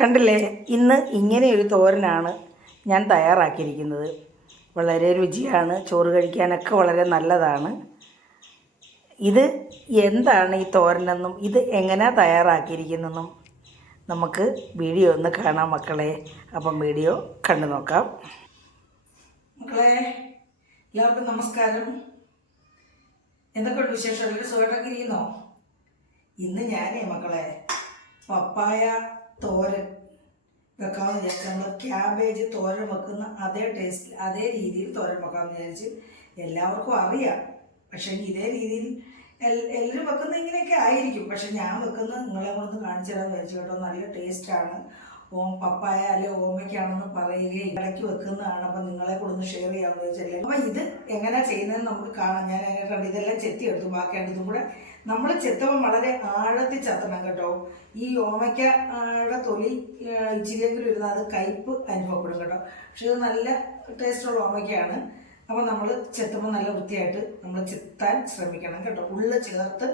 കണ്ടില്ലേ, ഇന്ന് ഇങ്ങനെയൊരു തോരനാണ് ഞാൻ തയ്യാറാക്കിയിരിക്കുന്നത്. വളരെ രുചിയാണ്, ചോറ് കഴിക്കാനൊക്കെ വളരെ നല്ലതാണ്. ഇത് എന്താണ് ഈ തോരനെന്നും ഇത് എങ്ങനെയാണ് തയ്യാറാക്കിയിരിക്കുന്നതെന്നും നമുക്ക് വീഡിയോ ഒന്ന് കാണാം മക്കളെ. അപ്പം വീഡിയോ കണ്ടു നോക്കാം. മക്കളെ എല്ലാവർക്കും നമസ്കാരം. എന്തൊക്കെയുണ്ട് വിശേഷം? എല്ലാവരും സുഖമായിട്ടൊക്കെ ഇരിക്കുന്നോ? ഇന്ന് ഞാനേ മക്കളെ പപ്പായ തോരൻ വെക്കാമെന്ന് വിചാരിച്ചു. നമ്മൾ ക്യാബേജ് തോരൻ വെക്കുന്ന അതേ ടേസ്റ്റ് അതേ രീതിയിൽ തോരൻ വെക്കാമെന്ന് വിചാരിച്ച്. എല്ലാവർക്കും അറിയാം, പക്ഷേ ഇതേ രീതിയിൽ എല്ലാവരും വെക്കുന്ന ഇങ്ങനെയൊക്കെ ആയിരിക്കും. പക്ഷെ ഞാൻ വെക്കുന്നത് നിങ്ങളെ കൊണ്ട് കാണിച്ചു തരാമെന്ന് വിചാരിച്ചു കേട്ടോ. നല്ല ടേസ്റ്റാണ്. പപ്പായ അല്ലെ ഓമയ്ക്കാണെന്ന് പറയുകയും ഇടയ്ക്ക് വെക്കുന്നതാണ്. അപ്പം നിങ്ങളെ കൂടെ ഷെയർ ചെയ്യാമെന്ന് വെച്ചല്ലേ. അപ്പം ഇത് എങ്ങനെയാണ് ചെയ്യുന്നതെന്ന് നമുക്ക് കാണാം. ഞാൻ കണ്ടു ഇതെല്ലാം ചെത്തി എടുത്തു. ബാക്കിയാണ് ഇതും കൂടെ നമ്മൾ ചെത്തപ്പം വളരെ ആഴത്തിൽ ചെത്തണം കേട്ടോ. ഈ ഓമയ്ക്കയുടെ തൊലി ഇച്ചിരിയെങ്കിലും ഇരുന്നാൽ അത് കയ്പ്പ് അനുഭവപ്പെടും കേട്ടോ. പക്ഷെ ഇത് നല്ല ടേസ്റ്റുള്ള ഓമയ്ക്കയാണ്. അപ്പോൾ നമ്മൾ ചെത്തുമ്പോൾ നല്ല വൃത്തിയായിട്ട് നമ്മൾ ചെത്താൻ ശ്രമിക്കണം കേട്ടോ. ഉള്ളു ചേർത്ത്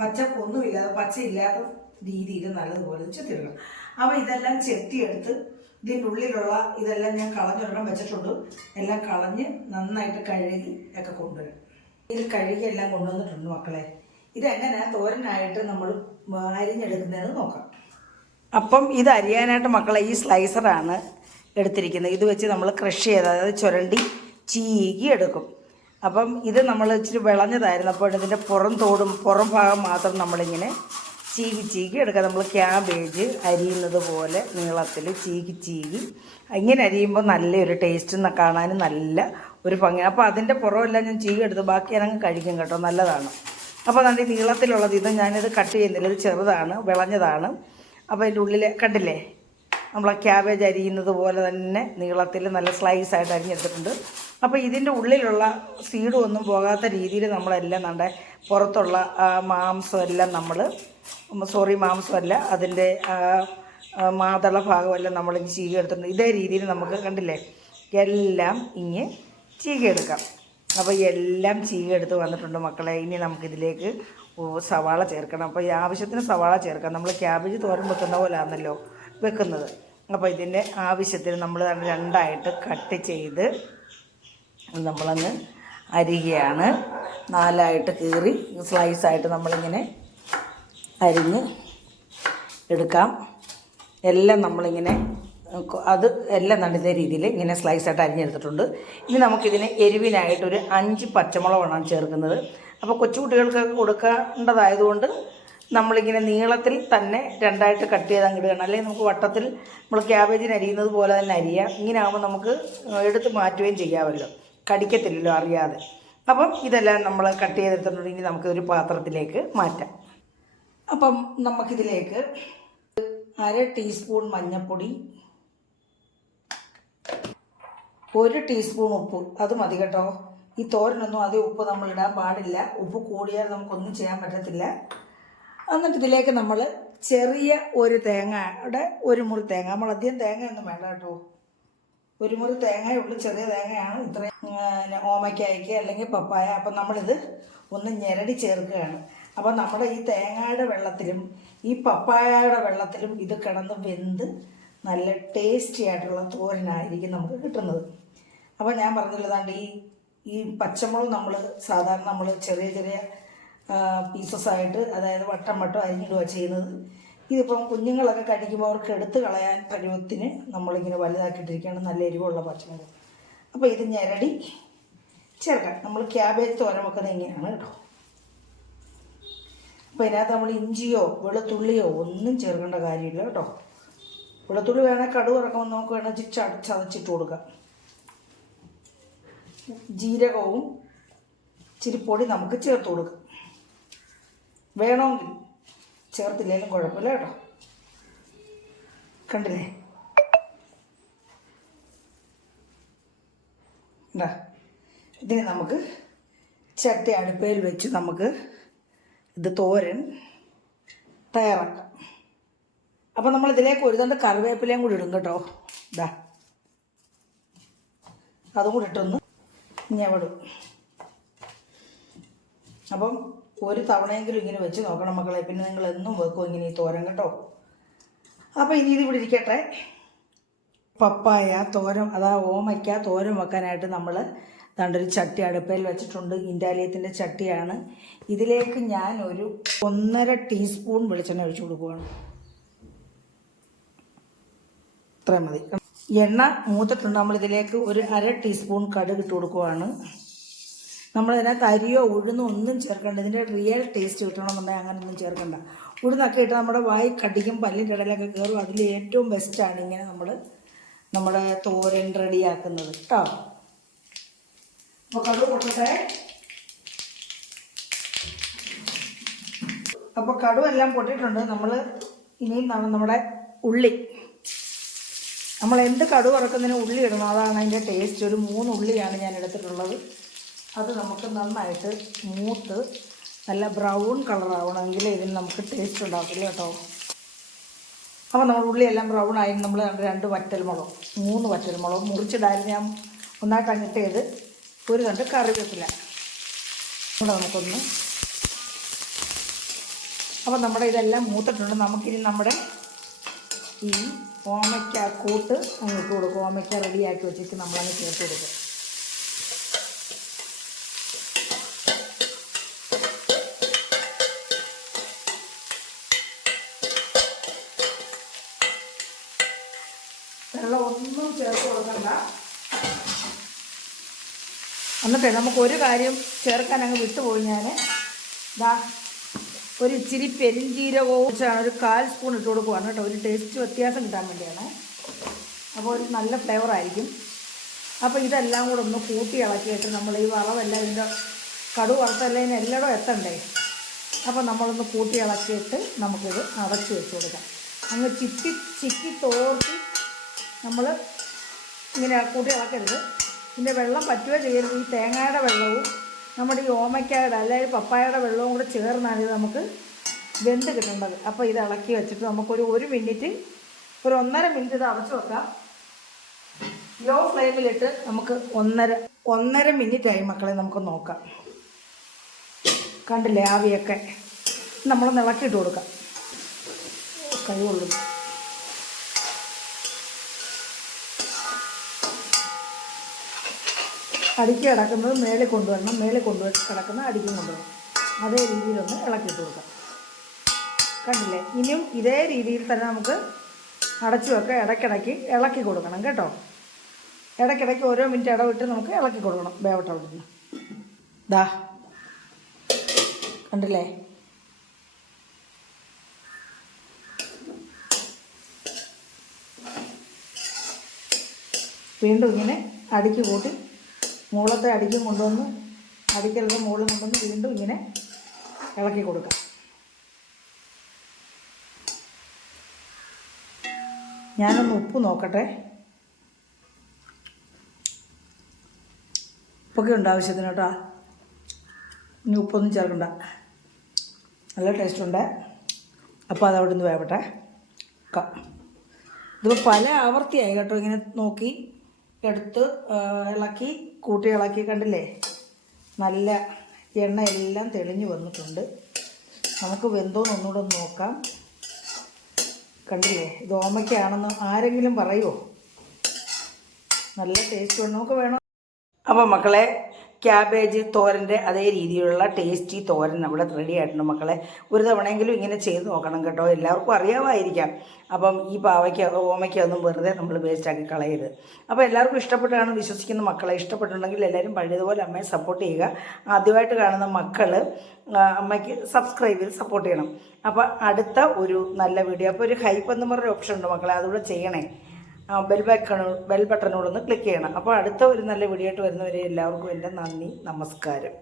പച്ചപ്പൊന്നുമില്ലാതെ പച്ചയില്ലാത്ത രീതിയിൽ നല്ലതുപോലെ ചെത്തിയെടുക്കണം. അപ്പോൾ ഇതെല്ലാം ചെത്തിയെടുത്ത് ഇതിൻ്റെ ഉള്ളിലുള്ള ഇതെല്ലാം ഞാൻ കളഞ്ഞൊരെണ്ണം വെച്ചിട്ടുണ്ട്. എല്ലാം കളഞ്ഞ് നന്നായിട്ട് കഴുകി ഒക്കെ കൊണ്ടുവരും. ഇതിൽ കഴുകി എല്ലാം കൊണ്ടുവന്നിട്ടുണ്ട് മക്കളെ. ഇതെങ്ങനെ തോരനായിട്ട് നമ്മൾ അരിഞ്ഞെടുക്കുന്നതെന്ന് നോക്കാം. അപ്പം ഇത് അരിയാനായിട്ട് മക്കളെ ഈ സ്ലൈസറാണ് എടുത്തിരിക്കുന്നത്. ഇത് വെച്ച് നമ്മൾ ക്രഷ് ചെയ്ത്, അതായത് ചുരണ്ടി ചീകി എടുക്കും. അപ്പം ഇത് നമ്മൾ ഇച്ചിരി വിളഞ്ഞതായിരുന്നു. അപ്പോൾ ഇതിൻ്റെ പുറം ഭാഗം മാത്രം നമ്മളിങ്ങനെ ചീകി എടുക്കുക. നമ്മൾ ക്യാബേജ് അരിയുന്നത് പോലെ നീളത്തിൽ ചീകി ഇങ്ങനെ അരിയുമ്പോൾ നല്ലൊരു ടേസ്റ്റ്, കാണാനും നല്ല ഒരു ഭംഗി. അപ്പോൾ അതിൻ്റെ പുറമെല്ലാം ഞാൻ ചീകി എടുത്ത് ബാക്കി ഞാനങ്ങ് കഴിക്കും കേട്ടോ. നല്ലതാണ്. അപ്പോൾ നല്ല നീളത്തിലുള്ളത് ഇത് ഞാനിത് കട്ട് ചെയ്യുന്നില്ല. ഇത് ചെറുതാണ്, വിളഞ്ഞതാണ്. അപ്പോൾ അതിൻ്റെ ഉള്ളിൽ കണ്ടില്ലേ, നമ്മൾ ക്യാബേജ് അരിയുന്നത് പോലെ തന്നെ നീളത്തിൽ നല്ല സ്ലൈസായിട്ട് അരിഞ്ഞെടുത്തിട്ടുണ്ട്. അപ്പോൾ ഇതിൻ്റെ ഉള്ളിലുള്ള സീഡും ഒന്നും പോകാത്ത രീതിയിൽ നമ്മളെല്ലാം നമ്മുടെ പുറത്തുള്ള മാംസമെല്ലാം മാംസമല്ല, അതിൻ്റെ മാതള ഭാഗമെല്ലാം നമ്മളിങ്ങ് ചീകിയെടുത്തിട്ടുണ്ട്. ഇതേ രീതിയിൽ നമുക്ക് കണ്ടില്ലേ എല്ലാം ഇങ്ങ് ചീകിയെടുക്കാം. അപ്പോൾ എല്ലാം ചീകിയെടുത്ത് വന്നിട്ടുണ്ട് മക്കളെ. ഇനി നമുക്കിതിലേക്ക് സവാള ചേർക്കണം. അപ്പോൾ ഈ ആവശ്യത്തിന് സവാള ചേർക്കാം. നമ്മൾ ക്യാബേജ് തോരൻ വെക്കുന്ന പോലെയാണല്ലോ വെക്കുന്നത്. അപ്പോൾ ഇതിൻ്റെ ആവശ്യത്തിന് നമ്മൾ രണ്ടായിട്ട് കട്ട് ചെയ്ത് നമ്മളങ്ങ് അരിയുകയാണ്. നാലായിട്ട് കീറി സ്ലൈസായിട്ട് നമ്മളിങ്ങനെ അരിഞ്ഞ് എടുക്കാം. എല്ലാം നമ്മളിങ്ങനെ എല്ലാം നടുന്ന രീതിയിൽ ഇങ്ങനെ സ്ലൈസായിട്ട് അരിഞ്ഞെടുത്തിട്ടുണ്ട്. ഇനി നമുക്കിതിന് എരിവിനായിട്ടൊരു 5 പച്ചമുളകാണ് ചേർക്കുന്നത്. അപ്പോൾ കൊച്ചുകുട്ടികൾക്കൊക്കെ കൊടുക്കേണ്ടതായതുകൊണ്ട് നമ്മളിങ്ങനെ നീളത്തിൽ തന്നെ രണ്ടായിട്ട് കട്ട് ചെയ്ത് അങ്ങിടുകയാണ്. അല്ലെങ്കിൽ നമുക്ക് വട്ടത്തിൽ നമ്മൾ ക്യാബേജിന് അരിയുന്നത് പോലെ തന്നെ അരിയാം. ഇങ്ങനെ ആകുമ്പോൾ നമുക്ക് എടുത്ത് മാറ്റുകയും ചെയ്യാമല്ലോ, കടിക്കത്തില്ലല്ലോ അറിയാതെ. അപ്പം ഇതെല്ലാം നമ്മൾ കട്ട് ചെയ്തെടുത്തിട്ടുണ്ട്. ഇനി നമുക്കൊരു പാത്രത്തിലേക്ക് മാറ്റാം. അപ്പം നമുക്കിതിലേക്ക് 1/2 ടീസ്പൂൺ മഞ്ഞൾപ്പൊടി, 1 ടീസ്പൂൺ ഉപ്പ്, അത് മതി കേട്ടോ. ഈ തോരനൊന്നും അതേ ഉപ്പ് നമ്മൾ ഇടാൻ പാടില്ല. ഉപ്പ് കൂടിയാൽ നമുക്കൊന്നും ചെയ്യാൻ പറ്റത്തില്ല. എന്നിട്ട് ഇതിലേക്ക് നമ്മൾ ചെറിയ ഒരു തേങ്ങയുടെ 1 മുറി തേങ്ങ, നമ്മൾ അധികം തേങ്ങയൊന്നും വേണ്ട കേട്ടോ. 1 മുറി തേങ്ങയുള്ളൂ, ചെറിയ തേങ്ങയാണ്. ഇത്രയും ഓമയ്ക്കായ്ക്ക് അല്ലെങ്കിൽ പപ്പായ. അപ്പം നമ്മളിത് ഒന്ന് ഞെരടി ചേർക്കുകയാണ്. അപ്പം നമ്മുടെ ഈ തേങ്ങയുടെ വെള്ളത്തിലും ഈ പപ്പായയുടെ വെള്ളത്തിലും ഇത് കിടന്ന് വെന്ത് നല്ല ടേസ്റ്റി ആയിട്ടുള്ള തോരനായിരിക്കും നമുക്ക് കിട്ടുന്നത്. അപ്പോൾ ഞാൻ പറഞ്ഞുള്ളതാണ്ട് ഈ പച്ചമുളക് നമ്മൾ സാധാരണ നമ്മൾ ചെറിയ പീസസായിട്ട്, അതായത് വട്ടം അരിഞ്ഞിടുക ചെയ്യുന്നത്. ഇതിപ്പം കുഞ്ഞുങ്ങളൊക്കെ കഴിക്കുമ്പോൾ അവർക്ക് എടുത്ത് കളയാൻ പരുവത്തിന് നമ്മളിങ്ങനെ വലുതാക്കിയിട്ടിരിക്കുകയാണ്. നല്ല എരിവുള്ള പച്ചമുളക്. അപ്പോൾ ഇത് ഞെരടി ചേർക്കാം. നമ്മൾ ക്യാബേജ് തോരൻ വെക്കുന്നത് ഇങ്ങനെയാണ് കേട്ടോ. അപ്പോൾ ഇതിനകത്ത് നമ്മൾ ഇഞ്ചിയോ വെളുത്തുള്ളിയോ ഒന്നും ചേർക്കേണ്ട കാര്യമില്ല കേട്ടോ. വെളുത്തുള്ളി വേണേൽ കടുക് ഇറക്കുമ്പോൾ നമുക്ക് വേണമെങ്കിൽ ചതച്ചിട്ട് കൊടുക്കാം. ജീരകവും ഇച്ചിരി പൊടി നമുക്ക് ചേർത്ത് കൊടുക്കാം. വേണമെങ്കിൽ ചേർത്തില്ലെങ്കിലും കുഴപ്പമില്ല കേട്ടോ. കണ്ടില്ലേ, എന്താ ഇതിന് നമുക്ക് ചട്ടി അടുപ്പയിൽ വെച്ച് നമുക്ക് ഇത് തോരൻ തയ്യാറാക്കാം. അപ്പോൾ നമ്മൾ ഇതിലേക്ക് ഒരു തണ്ട് കറിവേപ്പിലയും കൂടി ഇടും കേട്ടോ. ഇതാ അതും കൂടി ഇട്ടൊന്ന് ഞെവിടും. അപ്പം ഒരു തവണയെങ്കിലും ഇങ്ങനെ വെച്ച് നോക്കണം മക്കളെ. പിന്നെ നിങ്ങൾ എന്നും വെക്കും ഇങ്ങനെ ഈ തോരൻ കേട്ടോ. അപ്പോൾ ഇനി ഇത് ഇവിടെ ഇരിക്കട്ടെ. പപ്പായ തോരൻ, അതാ ഓമയ്ക്ക തോരൻ വെക്കാനായിട്ട് നമ്മൾ ദാണ്ടൊരു ചട്ടി അടുപ്പയിൽ വെച്ചിട്ടുണ്ട്. ഇൻഡാലിയത്തിൻ്റെ ചട്ടിയാണ്. ഇതിലേക്ക് ഞാൻ ഒരു 1.5 ടീസ്പൂൺ വെളിച്ചെണ്ണ ഒഴിച്ചു കൊടുക്കുകയാണ്. ഇത്രയും മതി. എണ്ണ മൂത്തിട്ടുണ്ട്. നമ്മളിതിലേക്ക് ഒരു 1/2 ടീസ്പൂൺ കടുക് ഇട്ട് കൊടുക്കുകയാണ്. നമ്മളിതിനകത്ത് അരിയോ ഉഴുന്നോ ഒന്നും ചേർക്കണ്ട. ഇതിൻ്റെ റിയൽ ടേസ്റ്റ് കിട്ടണമെന്നുണ്ടെങ്കിൽ അങ്ങനെയൊന്നും ചേർക്കണ്ട. ഉഴുന്നൊക്കെ ഇട്ട് നമ്മുടെ വായി കടിക്കും, പല്ലിൻ്റെ ഇടയിലൊക്കെ കയറും. അതിൽ ഏറ്റവും ബെസ്റ്റാണ് ഇങ്ങനെ നമ്മുടെ തോരൻ റെഡിയാക്കുന്നത് കേട്ടോ. അപ്പോൾ കടുക് പൊട്ടട്ടെ. അപ്പോൾ കടുവെല്ലാം പൊട്ടിയിട്ടുണ്ട്. നമ്മൾ ഇനിയും നമ്മുടെ ഉള്ളി, നമ്മൾ എന്ത് കടുവ ഇറക്കുന്നതിന് ഉള്ളി ഇടണം, അതാണ് അതിൻ്റെ ടേസ്റ്റ്. ഒരു 3 ഉള്ളിയാണ് ഞാൻ എടുത്തിട്ടുള്ളത്. അത് നമുക്ക് നന്നായിട്ട് മൂത്ത് നല്ല ബ്രൗൺ കളറാവണമെങ്കിൽ ഇതിന് നമുക്ക് ടേസ്റ്റ് ഉണ്ടാക്കില്ല കേട്ടോ. അപ്പോൾ നമ്മൾ ഉള്ളിയെല്ലാം ബ്രൗൺ ആയി. നമ്മൾ 2 വറ്റൽമുളകും 3 വറ്റൽമുളകും മുറിച്ചിടായിരുന്നു. ഞാൻ ഒന്നായിട്ട് അങ്ങോട്ട് ചെയ്ത് ഒരു 2 കറിവേപ്പില കൂടെ നമുക്കൊന്ന്. അപ്പോൾ നമ്മുടെ ഇതെല്ലാം മൂത്തിട്ടുണ്ട്. നമുക്കിനി നമ്മുടെ ഈ ഓമയ്ക്ക കൂട്ട് അങ്ങോട്ട് കൊടുക്കും. ഓമയ്ക്ക റെഡിയാക്കി വെച്ചിട്ട് നമ്മളങ്ങ് ചേർത്ത് കൊടുക്കും. വെള്ളം ഒന്നും ചേർത്ത് കൊടുക്കണ്ട. എന്നിട്ട് നമുക്കൊരു കാര്യം ചേർക്കാൻ അങ്ങ് വിട്ടുപോയി. ഞാൻ ഇതാ ഒരു ഇച്ചിരി പെരിഞ്ചീരകവും വെച്ചാണ് ഒരു 1/4 സ്പൂൺ ഇട്ട് കൊടുക്കുവാണ് കേട്ടോ. ഒരു ടേസ്റ്റ് വ്യത്യാസം കിട്ടാൻ വേണ്ടിയാണ്. അപ്പോൾ ഒരു നല്ല ഫ്ലേവർ ആയിരിക്കും. അപ്പോൾ ഇതെല്ലാം കൂടെ ഒന്ന് കൂട്ടി ഇളക്കിയിട്ട് നമ്മൾ ഈ വറവെല്ലാം ഇതിൻ്റെ കടുക് വറുത്തെല്ലാം ഇതിന് എല്ലായിടും എത്തണ്ടേ. അപ്പോൾ നമ്മളൊന്ന് കൂട്ടി ഇളക്കിയിട്ട് നമുക്കിത് അടച്ച് വെച്ച് കൊടുക്കാം. അങ്ങ് ചിക്കി തോർത്തി നമ്മൾ ഇങ്ങനെ കൂട്ടി ഇളക്കരുത്. ഇതിൻ്റെ വെള്ളം പറ്റുകയോ ചെയ്യരുത്. ഈ തേങ്ങയുടെ വെള്ളവും നമ്മുടെ ഈ ഓമയ്ക്കയുടെ അല്ലെങ്കിൽ പപ്പായയുടെ വെള്ളവും കൂടെ ചേർന്നാണ് ഇത് നമുക്ക് വെന്ത് കിട്ടേണ്ടത്. അപ്പോൾ ഇത് ഇളക്കി വെച്ചിട്ട് നമുക്കൊരു 1 മിനിറ്റ്, ഒരു 1.5 മിനിറ്റ് ഇത് അടച്ചു വെക്കാം. ലോ ഫ്ലെയിമിലിട്ട് നമുക്ക് 1.5 മിനിറ്റായി മക്കളെ. നമുക്ക് നോക്കാം. കണ്ടില്ലേ ആവിയൊക്കെ. നമ്മളൊന്ന് ഇളക്കിയിട്ട് കൊടുക്കാം. കൈ കൊള്ളും. അടിക്ക് കിടക്കുന്നത് മേളിൽ കൊണ്ടുവരണം, മേളിൽ കിടക്കുന്ന അടിക്കും കൊണ്ടുവരണം. അതേ രീതിയിലൊന്ന് ഇളക്കിയിട്ട് കൊടുക്കാം. കണ്ടില്ലേ? ഇനിയും ഇതേ രീതിയിൽ തന്നെ നമുക്ക് അടച്ചു വെക്കാം. ഇടയ്ക്കിടയ്ക്ക് ഇളക്കി കൊടുക്കണം കേട്ടോ. ഇടയ്ക്കിടയ്ക്ക് ഓരോ മിനിറ്റ് ഇടവിട്ട് നമുക്ക് ഇളക്കി കൊടുക്കണം. വേവട്ടെ അവിടുന്ന്. ദാ കണ്ടില്ലേ? വീണ്ടും ഇങ്ങനെ അടിക്ക് കൂട്ടി മുകളത്തെ അടിക്കും കൊണ്ടുവന്ന് അടിക്കലത്തെ മുകളിൽ കൊണ്ടുവന്ന് വീണ്ടും ഇങ്ങനെ ഇളക്കി കൊടുക്കാം. ഞാനൊന്ന് ഉപ്പ് നോക്കട്ടെ. ഉപ്പൊക്കെ ഉണ്ട് ആവശ്യത്തിന് കേട്ടോ. ഇനി ഉപ്പൊന്നും ചേർക്കണ്ട. നല്ല ടേസ്റ്റുണ്ട്. അപ്പോൾ അതവിടെ നിന്ന് വേവട്ടെ. ഇതിപ്പോൾ പല ആവർത്തിയായി കേട്ടോ. ഇങ്ങനെ നോക്കി എടുത്ത് ഇളക്കി കൂട്ടി ഇളക്കി. കണ്ടില്ലേ? നല്ല എണ്ണ എല്ലാം തെളിഞ്ഞു വന്നിട്ടുണ്ട്. നമുക്ക് വെന്തോന്ന് ഒന്നുകൂടെ ഒന്ന് നോക്കാം. കണ്ടില്ലേ? ഇത് ഓമയ്ക്കാണെന്ന് ആരെങ്കിലും പറയുമോ? നല്ല ടേസ്റ്റ് വേണം. നമുക്ക് വേണം. അപ്പോൾ മക്കളെ, ക്യാബേജ് തോരൻ്റെ അതേ രീതിയിലുള്ള ടേസ്റ്റി തോരൻ നമ്മുടെ റെഡി ആയിട്ടുണ്ട് മക്കളെ. ഒരു തവണയെങ്കിലും ഇങ്ങനെ ചെയ്ത് നോക്കണം കേട്ടോ. എല്ലാവർക്കും അറിയാമായിരിക്കാം. അപ്പം ഈ ഓമയ്ക്ക ഒന്നും വെറുതെ നമ്മൾ വേസ്റ്റാക്കി കളയരുത്. അപ്പോൾ എല്ലാവർക്കും ഇഷ്ടപ്പെട്ടാണ് വിശ്വസിക്കുന്ന മക്കളെ. ഇഷ്ടപ്പെട്ടിട്ടുണ്ടെങ്കിൽ എല്ലാവരും പഴയതുപോലെ അമ്മയെ സപ്പോർട്ട് ചെയ്യുക. ആദ്യമായിട്ട് കാണുന്ന മക്കൾ അമ്മയ്ക്ക് സബ്സ്ക്രൈബ് ചെയ്ത് സപ്പോർട്ട് ചെയ്യണം. അപ്പോൾ അടുത്ത ഒരു നല്ല വീഡിയോ, അപ്പോൾ ഒരു ഹൈപ്പ് എന്ന് പറഞ്ഞൊരു ഓപ്ഷൻ ഉണ്ട് മക്കളെ, അതുകൂടെ ചെയ്യണേ. ബെൽ ബട്ടനോടൊന്ന് ക്ലിക്ക് ചെയ്യണം. അപ്പോൾ അടുത്ത ഒരു നല്ല വീഡിയോ ആയിട്ട് വരുന്നവരെ എല്ലാവർക്കും എൻ്റെ നന്ദി, നമസ്കാരം.